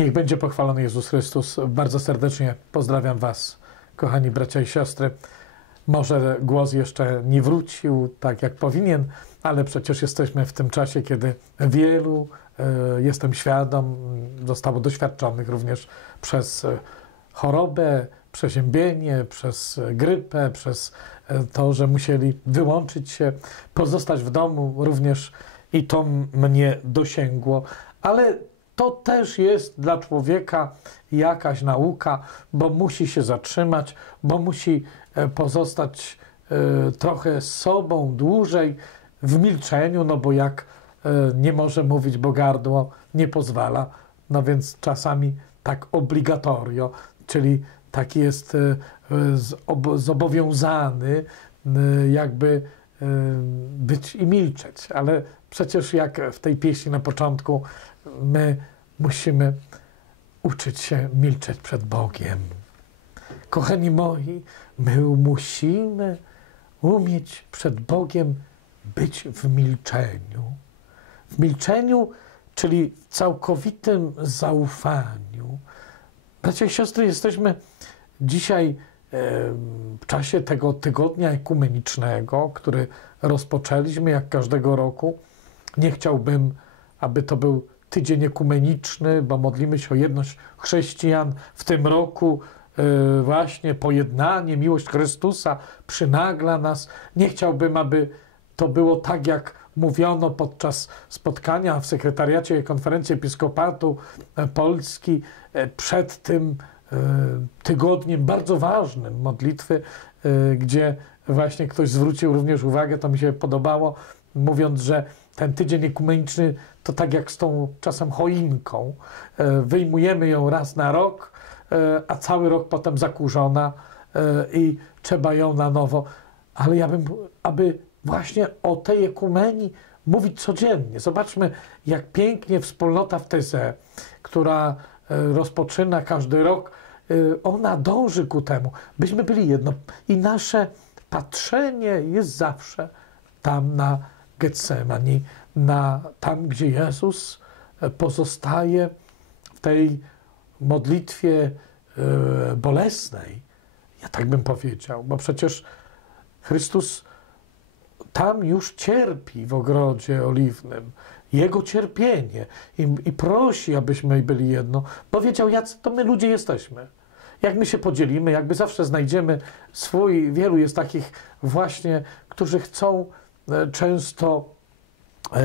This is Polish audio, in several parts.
Niech będzie pochwalony Jezus Chrystus. Bardzo serdecznie pozdrawiam Was, kochani bracia i siostry. Może głos jeszcze nie wrócił tak, jak powinien, ale przecież jesteśmy w tym czasie, kiedy wielu, e, jestem świadom, zostało doświadczonych również przez e, chorobę, przeziębienie, przez e, grypę, przez to, że musieli wyłączyć się, pozostać w domu, również i to mnie dosięgło, ale to też jest dla człowieka jakaś nauka, bo musi się zatrzymać, bo musi e, pozostać e, trochę z sobą dłużej w milczeniu, no bo jak e, nie może mówić, bo gardło nie pozwala, no więc czasami tak obligatorio, czyli taki jest zob- zobowiązany jakby być i milczeć, ale przecież jak w tej pieśni na początku my musimy uczyć się milczeć przed Bogiem. Kochani moi, my musimy umieć przed Bogiem być w milczeniu. W milczeniu, czyli w całkowitym zaufaniu. Bracia i siostry, jesteśmy dzisiaj w czasie tego tygodnia ekumenicznego, który rozpoczęliśmy jak każdego roku. Nie chciałbym, aby to był tydzień ekumeniczny, bo modlimy się o jedność chrześcijan w tym roku. e, Właśnie pojednanie, miłość Chrystusa przynagla nas. Nie chciałbym, aby to było tak, jak mówiono podczas spotkania w sekretariacie Konferencji Episkopatu e, Polski e, przed tym tygodniem bardzo ważnym modlitwy, gdzie właśnie ktoś zwrócił również uwagę, to mi się podobało, mówiąc, że ten tydzień ekumeniczny to tak jak z tą czasem choinką. E, Wyjmujemy ją raz na rok, e, a cały rok potem zakurzona e, i trzeba ją na nowo. Ale ja bym, aby właśnie o tej ekumenii mówić codziennie. Zobaczmy, jak pięknie wspólnota w Teze, która rozpoczyna każdy rok, ona dąży ku temu, byśmy byli jedno. I nasze patrzenie jest zawsze tam na Getsemani, na tam, gdzie Jezus e, pozostaje w tej modlitwie e, bolesnej. Ja tak bym powiedział, bo przecież Chrystus tam już cierpi w ogrodzie oliwnym. Jego cierpienie i, i prosi, abyśmy byli jedno, bo wiedział, jacy to my ludzie jesteśmy. Jak my się podzielimy, jakby zawsze znajdziemy swój, wielu jest takich właśnie, którzy chcą często e,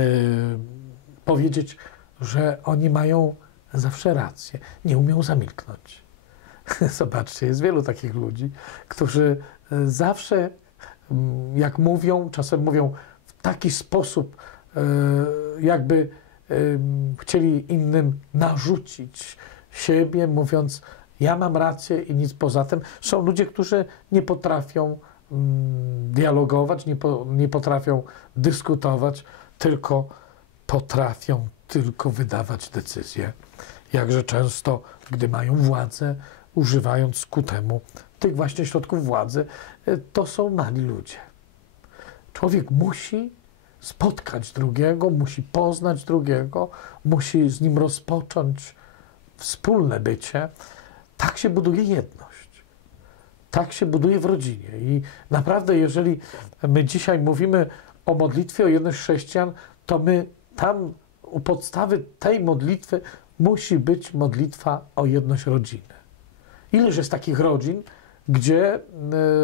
powiedzieć, że oni mają zawsze rację. Nie umią zamilknąć. Zobaczcie, jest wielu takich ludzi, którzy e, zawsze, jak mówią, czasem mówią w taki sposób, e, jakby chcieli innym narzucić siebie, mówiąc, ja mam rację i nic poza tym. Są ludzie, którzy nie potrafią dialogować, nie, po, nie potrafią dyskutować, tylko potrafią tylko wydawać decyzje. Jakże często, gdy mają władzę, używając ku temu tych właśnie środków władzy, y, to są mali ludzie. Człowiek musi spotkać drugiego, musi poznać drugiego, musi z nim rozpocząć wspólne bycie. Tak się buduje jedność. Tak się buduje w rodzinie. I naprawdę, jeżeli my dzisiaj mówimy o modlitwie o jedność chrześcijan, to my tam u podstawy tej modlitwy musi być modlitwa o jedność rodziny. Ileż jest takich rodzin, gdzie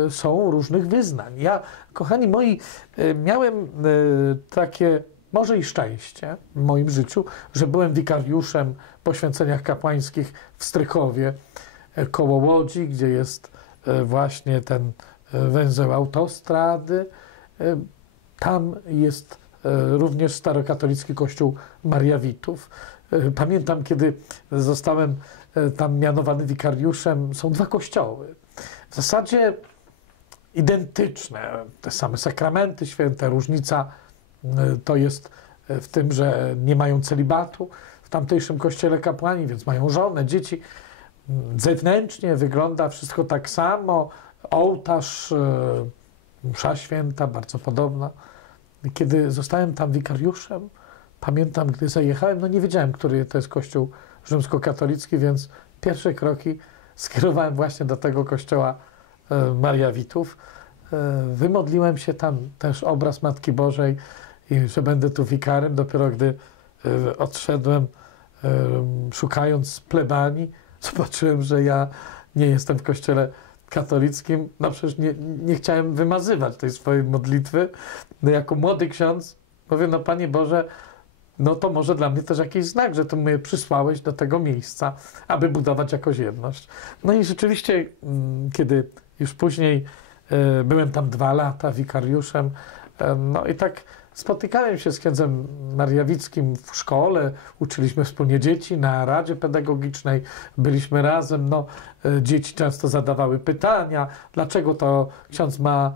y, są różnych wyznań. Ja, kochani moi, y, miałem y, takie może i szczęście w moim życiu, że byłem wikariuszem po święceniach kapłańskich w Strychowie y, koło Łodzi, gdzie jest właśnie ten y, węzeł autostrady. Y, Tam jest również starokatolicki kościół Mariawitów. Pamiętam, kiedy zostałem tam mianowany wikariuszem, są dwa kościoły. W zasadzie identyczne, te same sakramenty święte. Różnica to jest w tym, że nie mają celibatu w tamtejszym kościele kapłani, więc mają żonę, dzieci. Zewnętrznie wygląda wszystko tak samo. Ołtarz, y, msza święta, bardzo podobna. Kiedy zostałem tam wikariuszem, pamiętam, gdy zajechałem, no nie wiedziałem, który to jest kościół rzymskokatolicki, więc pierwsze kroki skierowałem właśnie do tego kościoła e, Mariawitów. E, Wymodliłem się tam też obraz Matki Bożej że będę tu wikarem. Dopiero gdy e, odszedłem, e, szukając plebanii, zobaczyłem, że ja nie jestem w kościele katolickim. No przecież nie, nie chciałem wymazywać tej swojej modlitwy. No jako młody ksiądz mówię, no Panie Boże, no to może dla mnie też jakiś znak, że Ty mnie przysłałeś do tego miejsca, aby budować jakoś jedność. No i rzeczywiście, mm, kiedy już później e, byłem tam dwa lata wikariuszem, e, no i tak spotykałem się z księdzem Mariawickim w szkole, uczyliśmy wspólnie dzieci na Radzie Pedagogicznej, byliśmy razem, no e, dzieci często zadawały pytania, dlaczego to ksiądz ma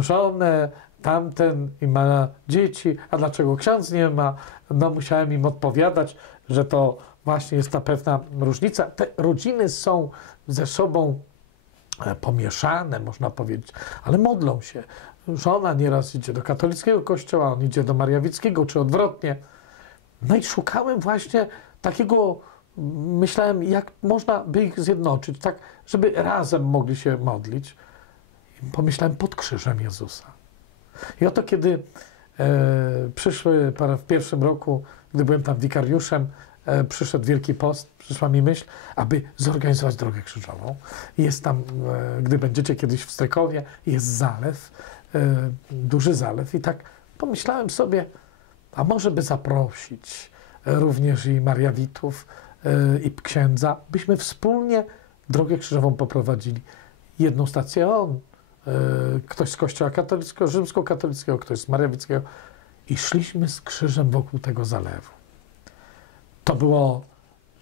żonę, tamten i ma dzieci, a dlaczego ksiądz nie ma? No musiałem im odpowiadać, że to właśnie jest ta pewna różnica. Te rodziny są ze sobą e, pomieszane, można powiedzieć, ale modlą się. Żona nieraz idzie do katolickiego kościoła, on idzie do mariawickiego, czy odwrotnie. No i szukałem właśnie takiego, myślałem, jak można by ich zjednoczyć, tak, żeby razem mogli się modlić. I pomyślałem pod krzyżem Jezusa. I oto kiedy e, przyszły w pierwszym roku, gdy byłem tam wikariuszem, e, przyszedł Wielki Post, przyszła mi myśl, aby zorganizować drogę krzyżową. Jest tam, e, gdy będziecie kiedyś w Strykowie, jest zalew, duży zalew i tak pomyślałem sobie, a może by zaprosić e, również i Mariawitów e, i księdza, byśmy wspólnie drogę krzyżową poprowadzili. Jedną stację on, e, ktoś z kościoła katolickiego, rzymskokatolickiego, ktoś z Mariawickiego i szliśmy z krzyżem wokół tego zalewu. To było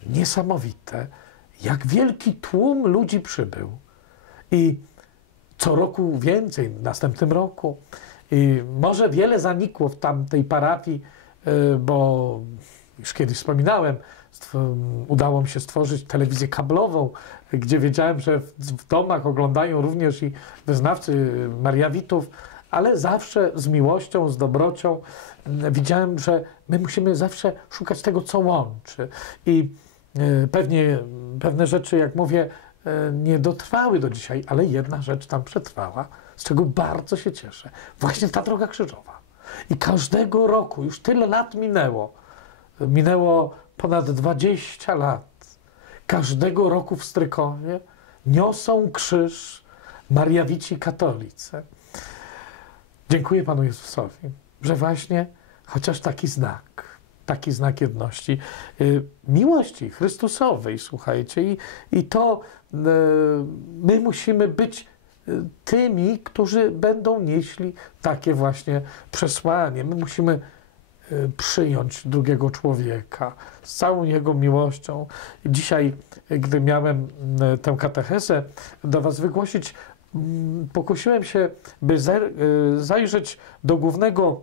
niesamowite, jak wielki tłum ludzi przybył. I co roku więcej, w następnym roku. I może wiele zanikło w tamtej parafii, y, bo już kiedyś wspominałem, stw- udało mi się stworzyć telewizję kablową, gdzie wiedziałem, że w, domach oglądają również i wyznawcy Mariawitów, ale zawsze z miłością, z dobrocią. Mm, Widziałem, że my musimy zawsze szukać tego, co łączy. I y, pewnie pewne rzeczy, jak mówię, nie dotrwały do dzisiaj, ale jedna rzecz tam przetrwała, z czego bardzo się cieszę. Właśnie ta droga krzyżowa. I każdego roku, już tyle lat minęło, minęło ponad 20 lat. Każdego roku w Strykowie niosą krzyż Mariawici katolicy. Dziękuję Panu Jezusowi, że właśnie chociaż taki znak, taki znak jedności, y, miłości Chrystusowej, słuchajcie, i, i to y, my musimy być y, tymi, którzy będą nieśli takie właśnie przesłanie. My musimy przyjąć drugiego człowieka z całą jego miłością. Dzisiaj, gdy miałem tę katechezę do Was wygłosić, pokusiłem się, by zajrzeć do głównego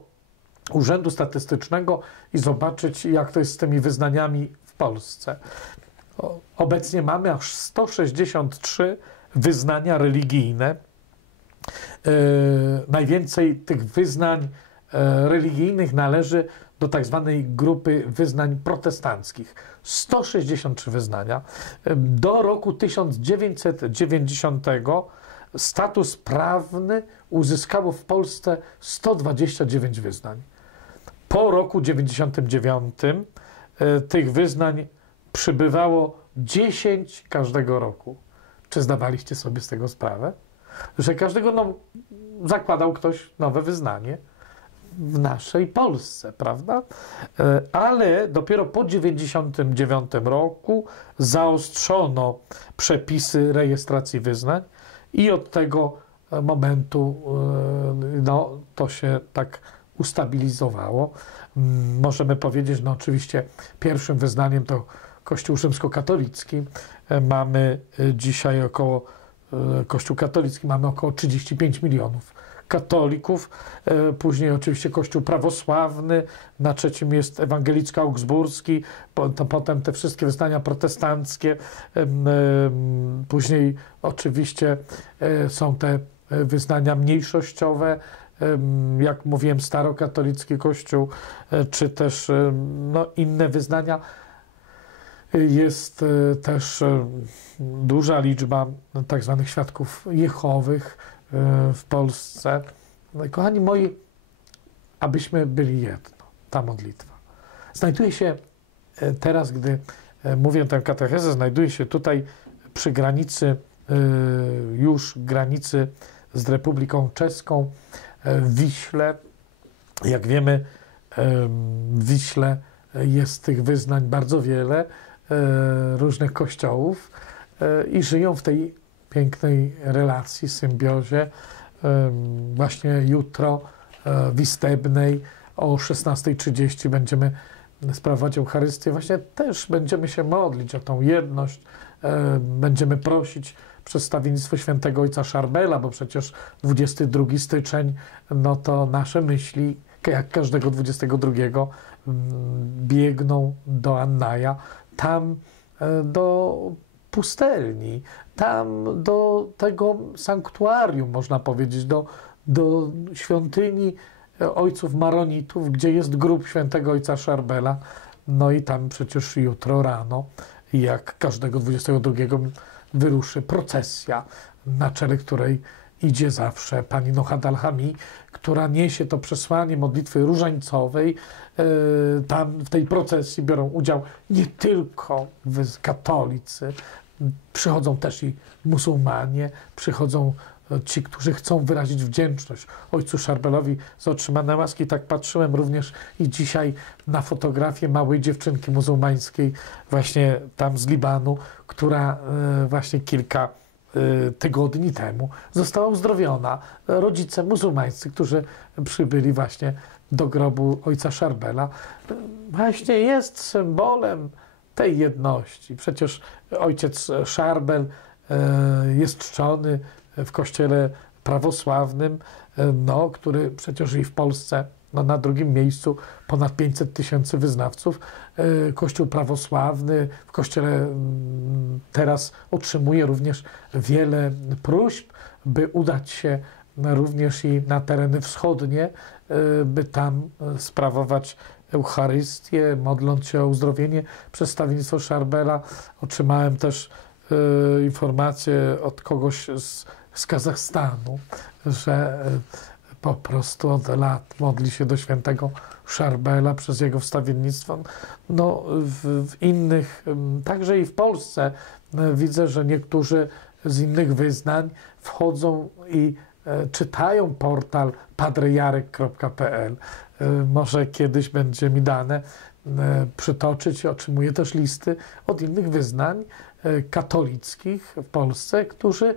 Urzędu Statystycznego i zobaczyć, jak to jest z tymi wyznaniami w Polsce. Obecnie mamy aż 163 wyznania religijne. E, najwięcej tych wyznań e, religijnych należy do tak zwanej grupy wyznań protestanckich. 163 wyznania. E, Do roku 1990 status prawny uzyskało w Polsce 129 wyznań. Po roku 99 e, tych wyznań przybywało 10 każdego roku. Czy zdawaliście sobie z tego sprawę? Że każdego no, zakładał ktoś nowe wyznanie w naszej Polsce, prawda? E, Ale dopiero po 99 roku zaostrzono przepisy rejestracji wyznań i od tego momentu e, no, to się tak ustabilizowało. Możemy powiedzieć, no oczywiście pierwszym wyznaniem to Kościół rzymskokatolicki. E, Mamy e, dzisiaj około, e, Kościół katolicki mamy około 35 milionów katolików, później oczywiście Kościół prawosławny, na trzecim jest ewangelicko-augsburski, potem te wszystkie wyznania protestanckie, później oczywiście są te wyznania mniejszościowe, jak mówiłem, starokatolicki kościół, e, czy też em, no, inne wyznania. Jest e, też e, duża liczba tak zwanych świadków jehowych e, w Polsce. No Kochani moi, abyśmy byli jedno, ta modlitwa. Znajduje się e, teraz, gdy e, mówię tę katechezę, znajduje się tutaj przy granicy, e, już granicy z Republiką Czeską, e, w Wiśle. Jak wiemy, em, w Wiśle jest tych wyznań bardzo wiele, e, różnych kościołów e, i żyją w tej pięknej relacji, symbiozie. Właśnie jutro e, w Istebnej o 16.30 będziemy sprawować Eucharystię. Właśnie też będziemy się modlić o tą jedność. e, Będziemy prosić przedstawienictwo świętego ojca Szarbela, bo przecież 22 styczeń, no to nasze myśli, jak każdego 22, mm, biegną do Annaja, tam e, do pustelni, tam do tego sanktuarium, można powiedzieć, do, do świątyni e, ojców maronitów, gdzie jest grób świętego ojca Szarbela. No i tam przecież jutro rano, jak każdego 22 wyruszy procesja, na czele której idzie zawsze pani Nohad Al-Hami, która niesie to przesłanie modlitwy różańcowej. E, Tam w tej procesji biorą udział nie tylko katolicy, przychodzą też i muzułmanie, przychodzą ci, którzy chcą wyrazić wdzięczność ojcu Szarbelowi za otrzymane łaski. Tak patrzyłem również i dzisiaj na fotografię małej dziewczynki muzułmańskiej, właśnie tam z Libanu, która e, właśnie kilka e, tygodni temu została uzdrowiona. Rodzice muzułmańscy, którzy przybyli właśnie do grobu ojca Szarbela, właśnie jest symbolem tej jedności. Przecież ojciec Szarbel e, jest czczony w kościele prawosławnym, e, no, który przecież i w Polsce no, na drugim miejscu ponad 500 tysięcy wyznawców. E, Kościół prawosławny w kościele mm, teraz otrzymuje również wiele próśb, by udać się również i na tereny wschodnie, e, by tam sprawować Eucharystię, modląc się o uzdrowienie przedstawienictwo Szarbela. Otrzymałem też informację od kogoś z, z Kazachstanu, że e, po prostu od lat modli się do świętego Szarbela przez jego wstawiennictwo. No, w, w innych, także i w Polsce widzę, że niektórzy z innych wyznań wchodzą i e, czytają portal padrejarek.pl. E, Może kiedyś będzie mi dane przytoczyć. Otrzymuję też listy od innych wyznań katolickich w Polsce, którzy,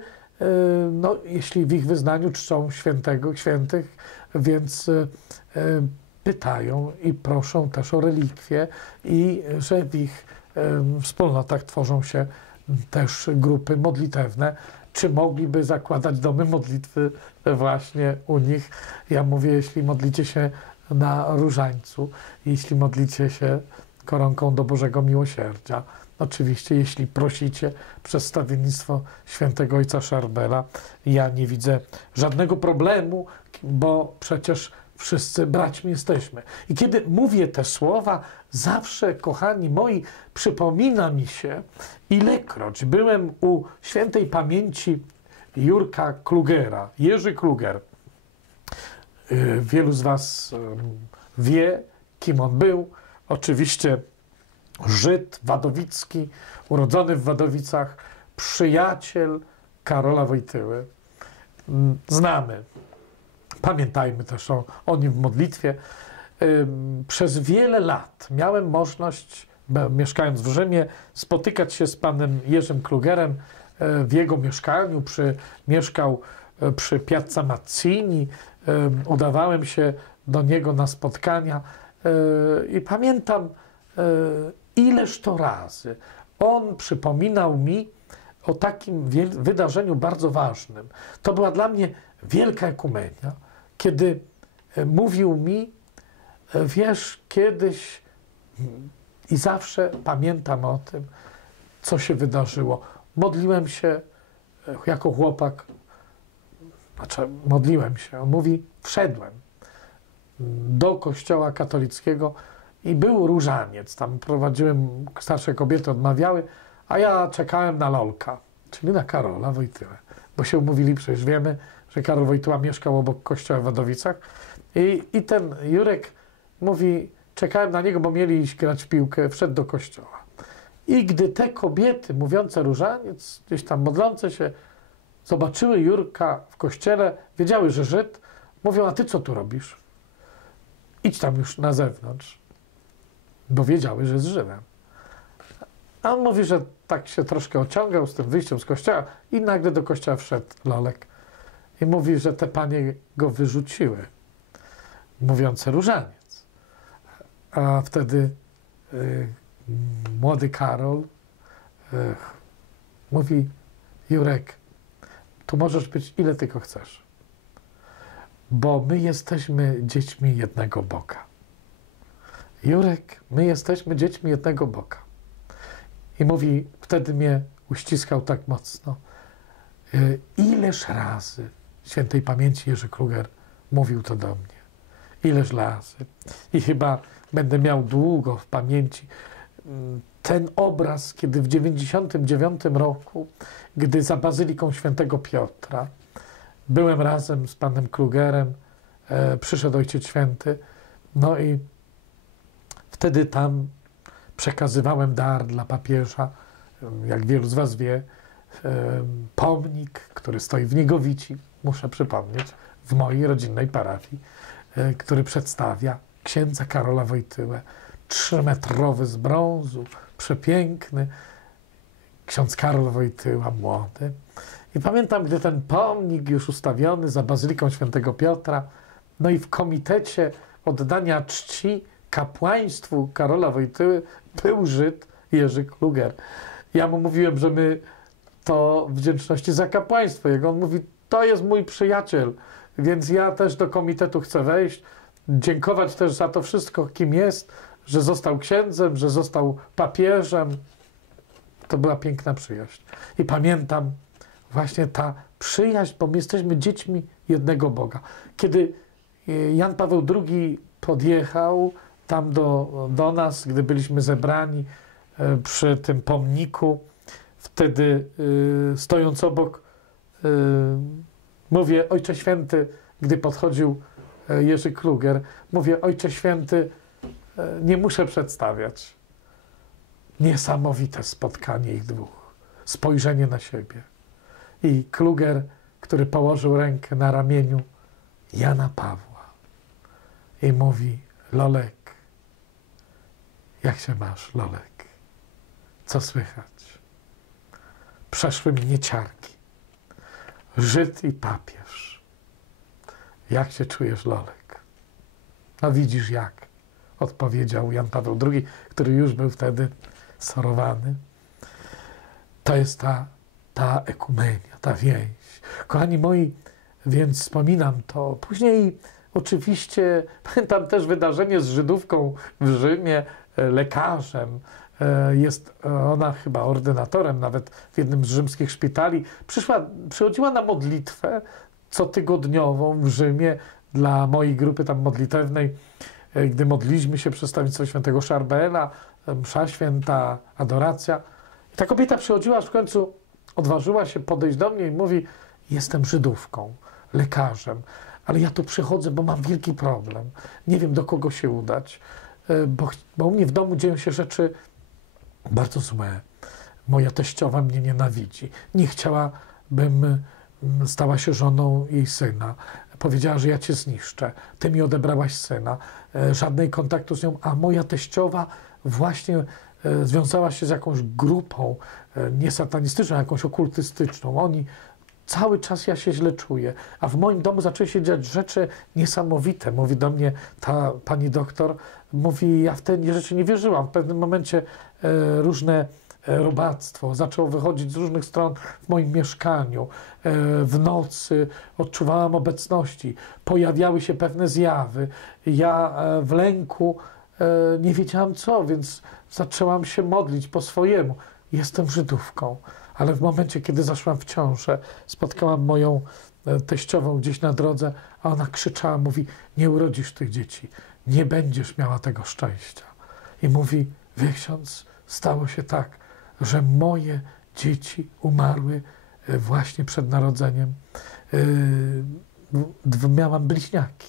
no, jeśli w ich wyznaniu czczą świętego, świętych, więc e, e, pytają i proszą też o relikwie i że w ich wspólnotach tworzą się też grupy modlitewne. Czy mogliby zakładać domy modlitwy właśnie u nich? Ja mówię, jeśli modlicie się na różańcu, jeśli modlicie się koronką do Bożego Miłosierdzia. Oczywiście, jeśli prosicie przedstawiennictwo świętego ojca Szarbela, ja nie widzę żadnego problemu, bo przecież wszyscy braćmi jesteśmy. I kiedy mówię te słowa, zawsze, kochani moi, przypomina mi się, ilekroć byłem u świętej pamięci Jurka Klugera, Jerzy Kluger. Y, Wielu z Was wie, kim on był. Oczywiście Żyd wadowicki, urodzony w Wadowicach, przyjaciel Karola Wojtyły. Mm, Znamy. Pamiętajmy też o, o nim w modlitwie. Przez wiele lat miałem możliwość, mieszkając w Rzymie, spotykać się z panem Jerzym Klugerem e, w jego mieszkaniu. Przy, mieszkał e, przy Piazza Mazzini. Udawałem się do niego na spotkania e, i pamiętam, ileż to razy on przypominał mi o takim wydarzeniu bardzo ważnym. To była dla mnie wielka ekumenia, kiedy e, mówił mi, e, wiesz, kiedyś mm, i zawsze pamiętam o tym, co się wydarzyło. Modliłem się e, jako chłopak znaczy modliłem się. On mówi, wszedłem do kościoła katolickiego i był różaniec. Tam prowadziłem, starsze kobiety odmawiały, a ja czekałem na Lolka, czyli na Karola Wojtyłę. Bo się umówili, przecież wiemy, że Karol Wojtyła mieszkał obok kościoła w Wadowicach. I, I ten Jurek mówi, czekałem na niego, bo mieli iść grać w piłkę, wszedł do kościoła. I gdy te kobiety mówiące różaniec, gdzieś tam modlące się, zobaczyły Jurka w kościele, wiedziały, że Żyd, mówią, a ty co tu robisz? Idź tam już na zewnątrz, bo wiedziały, że jest Żydem. A on mówi, że tak się troszkę ociągał z tym wyjściem z kościoła i nagle do kościoła wszedł Lolek. I mówi, że te panie go wyrzuciły, mówiące różaniec. A wtedy y, młody Karol y, mówi, Jurek, tu możesz być ile tylko chcesz, bo my jesteśmy dziećmi jednego Boga. Jurek, my jesteśmy dziećmi jednego Boga. I mówi, wtedy mnie uściskał tak mocno. Y, Ileż razy świętej pamięci Jerzy Kluger mówił to do mnie. Ileż razy. I chyba będę miał długo w pamięci mm, ten obraz, kiedy w 99 roku, gdy za Bazyliką Świętego Piotra byłem razem z panem Klugerem, e, przyszedł Ojciec Święty, no i wtedy tam przekazywałem dar dla papieża, jak wielu z was wie, pomnik, który stoi w Niegowici, muszę przypomnieć, w mojej rodzinnej parafii, e, który przedstawia księdza Karola Wojtyłę, trzymetrowy z brązu, przepiękny, ksiądz Karol Wojtyła, młody. I pamiętam, gdy ten pomnik już ustawiony za Bazyliką Świętego Piotra, no i w komitecie oddania czci kapłaństwu Karola Wojtyły był Żyd Jerzy Kluger. Ja mu mówiłem, że my to wdzięczności za kapłaństwo jego. On mówi, to jest mój przyjaciel, więc ja też do komitetu chcę wejść, dziękować też za to wszystko, kim jest, że został księdzem, że został papieżem. To była piękna przyjaźń. I pamiętam właśnie ta przyjaźń, bo my jesteśmy dziećmi jednego Boga. Kiedy e, Jan Paweł II podjechał tam do, do nas, gdy byliśmy zebrani e, przy tym pomniku, wtedy e, stojąc obok, mówię, Ojcze Święty, gdy podchodził Jerzy Kluger, mówię, Ojcze Święty, nie muszę przedstawiać. Niesamowite spotkanie ich dwóch, spojrzenie na siebie. I Kluger, który położył rękę na ramieniu Jana Pawła i mówi: Lolek, jak się masz, Lolek? Co słychać? Przeszły mi nieciarki. Żyd i papież. Jak się czujesz, Lolek? No widzisz jak odpowiedział Jan Paweł II, który już był wtedy sorowany. To jest ta, ta ekumenia, ta więź. Kochani moi, więc wspominam to. Później oczywiście pamiętam też wydarzenie z Żydówką w Rzymie, lekarzem. E, jest ona chyba ordynatorem nawet w jednym z rzymskich szpitali. Przyszła, przychodziła na modlitwę cotygodniową w Rzymie dla mojej grupy tam modlitewnej E, gdy modliliśmy się przedstawicielstwo świętego Szarbela, e, msza święta, adoracja. I ta kobieta przychodziła, aż w końcu odważyła się podejść do mnie i mówi, jestem Żydówką, lekarzem, ale ja tu przychodzę, bo mam wielki problem. Nie wiem, do kogo się udać, e, bo, bo u mnie w domu dzieją się rzeczy bardzo złe. Moja teściowa mnie nienawidzi. Nie chciałabym stała się żoną jej syna. Powiedziała, że ja cię zniszczę. Ty mi odebrałaś syna. E, żadnej kontaktu z nią, a moja teściowa właśnie e, związała się z jakąś grupą e, nie satanistyczną, jakąś okultystyczną. Oni cały czas ja się źle czuję, a w moim domu zaczęły się dziać rzeczy niesamowite. Mówi do mnie ta pani doktor, mówi, ja w te rzeczy nie wierzyłam. W pewnym momencie różne robactwo zaczęło wychodzić z różnych stron w moim mieszkaniu. W nocy odczuwałam obecności, pojawiały się pewne zjawy. Ja e, w lęku e, nie wiedziałam co, więc zaczęłam się modlić po swojemu. Jestem Żydówką, ale w momencie, kiedy zaszłam w ciążę, spotkałam moją e, teściową gdzieś na drodze, a ona krzyczała, mówi, nie urodzisz tych dzieci, nie będziesz miała tego szczęścia. I mówi, ksiądz, stało się tak, że moje dzieci umarły e, właśnie przed narodzeniem. Yy, miałam bliźniaki.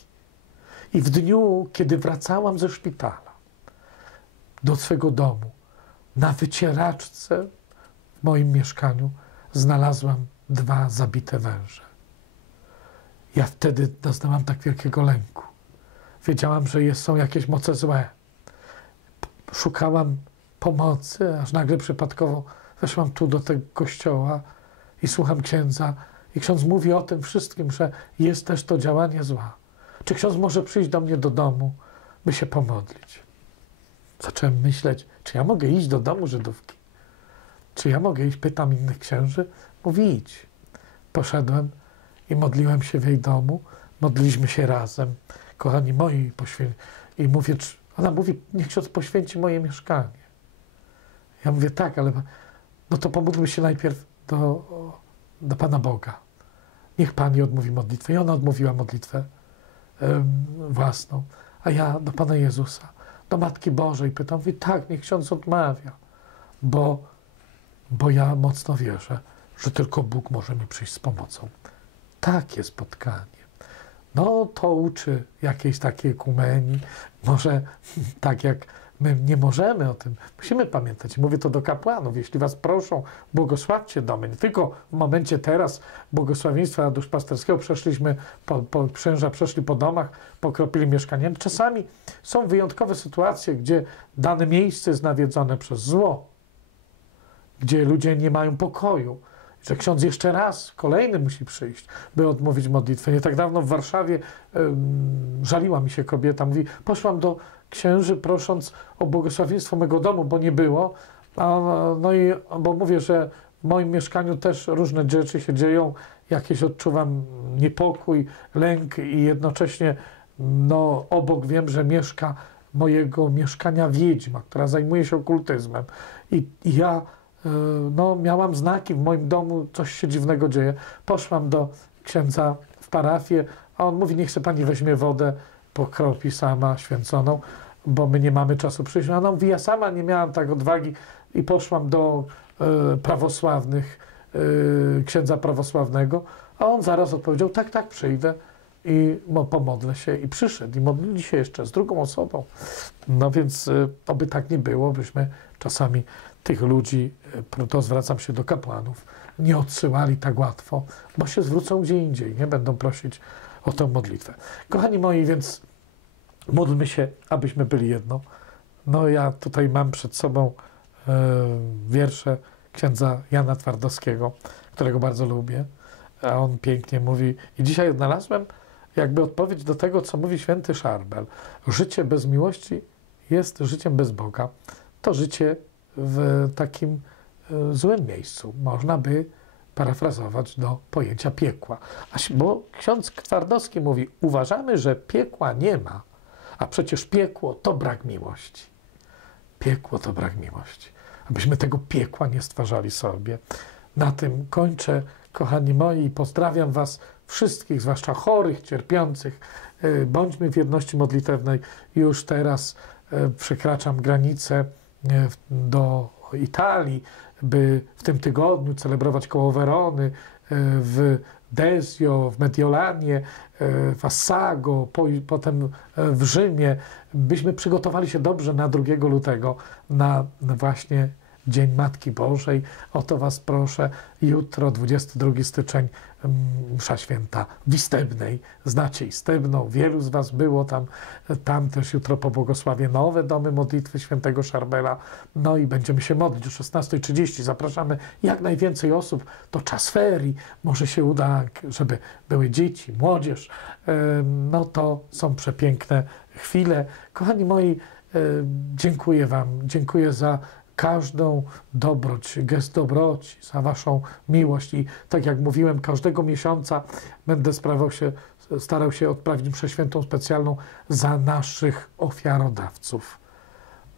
I w dniu, kiedy wracałam ze szpitala do swego domu, na wycieraczce moim mieszkaniu znalazłam dwa zabite węże. Ja wtedy doznałam tak wielkiego lęku. Wiedziałam, że są jakieś moce złe. Szukałam pomocy, aż nagle przypadkowo weszłam tu do tego kościoła i słucham księdza. I ksiądz mówi o tym wszystkim, że jest też to działanie zła. Czy ksiądz może przyjść do mnie do domu, by się pomodlić? Zacząłem myśleć, czy ja mogę iść do domu Żydówki? Czy ja mogę iść? Pytam innych księży. Mówi, idź. Poszedłem i modliłem się w jej domu. Modliliśmy się razem. Kochani moi, poświę... i mówię, ona mówi, niech ksiądz poświęci moje mieszkanie. Ja mówię, tak, ale no to pomódlmy się najpierw do, do Pana Boga. Niech Pani odmówi modlitwę. I ona odmówiła modlitwę um, własną. A ja do Pana Jezusa, do Matki Bożej pytam, mówię, tak, niech ksiądz odmawia, bo, bo ja mocno wierzę, że tylko Bóg może mi przyjść z pomocą. Takie spotkanie. No to uczy jakiejś takiej kumenii. Może tak jak My nie możemy o tym, musimy pamiętać. Mówię to do kapłanów. Jeśli was proszą, błogosławcie domy. Nie tylko w momencie teraz błogosławieństwa duszpasterskiego przeszliśmy, po, po, księża przeszli po domach, pokropili mieszkania. Czasami są wyjątkowe sytuacje, gdzie dane miejsce jest nawiedzone przez zło, gdzie ludzie nie mają pokoju, że ksiądz jeszcze raz, kolejny musi przyjść, by odmówić modlitwę. Nie tak dawno w Warszawie żaliła mi się kobieta, mówi, poszłam do księży prosząc o błogosławieństwo mego domu, bo nie było. No i, bo mówię, że w moim mieszkaniu też różne rzeczy się dzieją, jakieś odczuwam niepokój, lęk i jednocześnie no, obok wiem, że mieszka mojego mieszkania wiedźma, która zajmuje się okultyzmem. I, i ja no, miałam znaki w moim domu, coś się dziwnego dzieje. Poszłam do księdza w parafię, a on mówi, niech se pani weźmie wodę, pokropi sama święconą, bo my nie mamy czasu przyjść. A ona mówi, ja sama nie miałam tak odwagi i poszłam do y, prawosławnych, y, księdza prawosławnego, a on zaraz odpowiedział, tak, tak, przyjdę i mo, pomodlę się. I przyszedł i modlili się jeszcze z drugą osobą. No więc y, oby tak nie było, byśmy czasami tych ludzi, to zwracam się do kapłanów, nie odsyłali tak łatwo, bo się zwrócą gdzie indziej, nie będą prosić o tę modlitwę. Kochani moi, więc módlmy się, abyśmy byli jedno. No ja tutaj mam przed sobą e, wiersze księdza Jana Twardowskiego, którego bardzo lubię, a on pięknie mówi i dzisiaj odnalazłem jakby odpowiedź do tego, co mówi święty Szarbel. Życie bez miłości jest życiem bez Boga. To życie w takim e, złym miejscu. Można by parafrazować do pojęcia piekła. Bo ksiądz Twardowski mówi, uważamy, że piekła nie ma, a przecież piekło to brak miłości. Piekło to brak miłości. Abyśmy tego piekła nie stwarzali sobie. Na tym kończę, kochani moi, i pozdrawiam Was wszystkich, zwłaszcza chorych, cierpiących. E, bądźmy w jedności modlitewnej. Już teraz e, przekraczam granicę do Italii, by w tym tygodniu celebrować koło Werony, e, w Desio, w Mediolanie, e, w Assago, po, potem e, w Rzymie, byśmy przygotowali się dobrze na 2 lutego, na właśnie Dzień Matki Bożej. O to Was proszę. Jutro, 22 styczeń, msza święta w Istebnej. Znacie Istebną, wielu z Was było tam. Tam też jutro pobłogosławię nowe domy modlitwy świętego Szarbela. No i będziemy się modlić o 16.30. Zapraszamy jak najwięcej osób. To czas ferii. Może się uda, żeby były dzieci, młodzież. No to są przepiękne chwile. Kochani moi, dziękuję Wam. Dziękuję za każdą dobroć, gest dobroci, za Waszą miłość. I tak jak mówiłem, każdego miesiąca będę sprawał się, starał się odprawić mszę świętą specjalną za naszych ofiarodawców.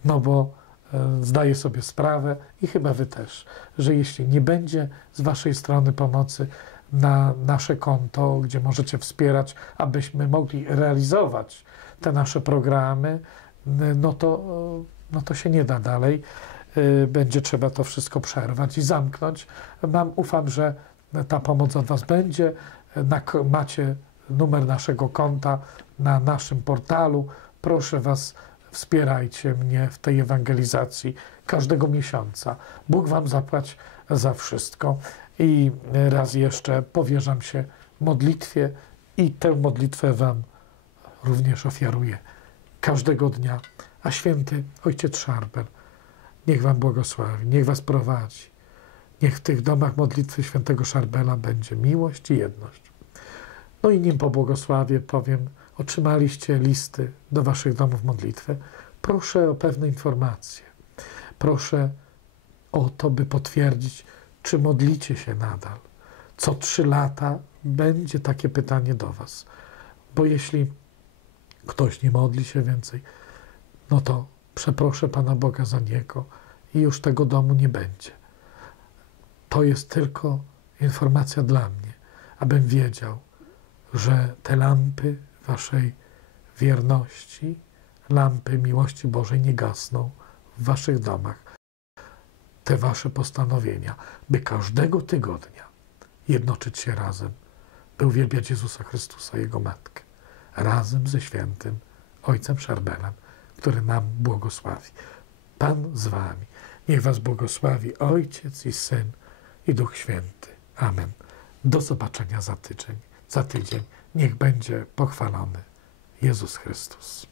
No bo e, zdaję sobie sprawę i chyba Wy też, że jeśli nie będzie z Waszej strony pomocy, na nasze konto, gdzie możecie wspierać, abyśmy mogli realizować te nasze programy, no to, no to się nie da dalej. Y, Będzie trzeba to wszystko przerwać i zamknąć. Mam, ufam, że ta pomoc od Was będzie. Na, macie numer naszego konta na naszym portalu. Proszę Was, wspierajcie mnie w tej ewangelizacji każdego miesiąca. Bóg Wam zapłać za wszystko. I raz jeszcze powierzam się modlitwie i tę modlitwę Wam również ofiaruję każdego dnia. A święty Ojciec Szarber, niech Wam błogosławi, niech Was prowadzi. Niech w tych domach modlitwy świętego Szarbela będzie miłość i jedność. No i nim pobłogosławię, powiem, otrzymaliście listy do Waszych domów modlitwy. Proszę o pewne informacje. Proszę o to, by potwierdzić, czy modlicie się nadal. Co trzy lata będzie takie pytanie do Was. Bo jeśli ktoś nie modli się więcej, no to przeproszę Pana Boga za niego i już tego domu nie będzie. To jest tylko informacja dla mnie, abym wiedział, że te lampy Waszej wierności, lampy miłości Bożej nie gasną w Waszych domach. Te Wasze postanowienia, by każdego tygodnia jednoczyć się razem, by uwielbiać Jezusa Chrystusa, Jego Matkę, razem ze świętym Ojcem Szarbelem, który nam błogosławi. Pan z Wami. Niech Was błogosławi Ojciec i Syn i Duch Święty. Amen. Do zobaczenia za tydzień. Za tydzień. Niech będzie pochwalony Jezus Chrystus.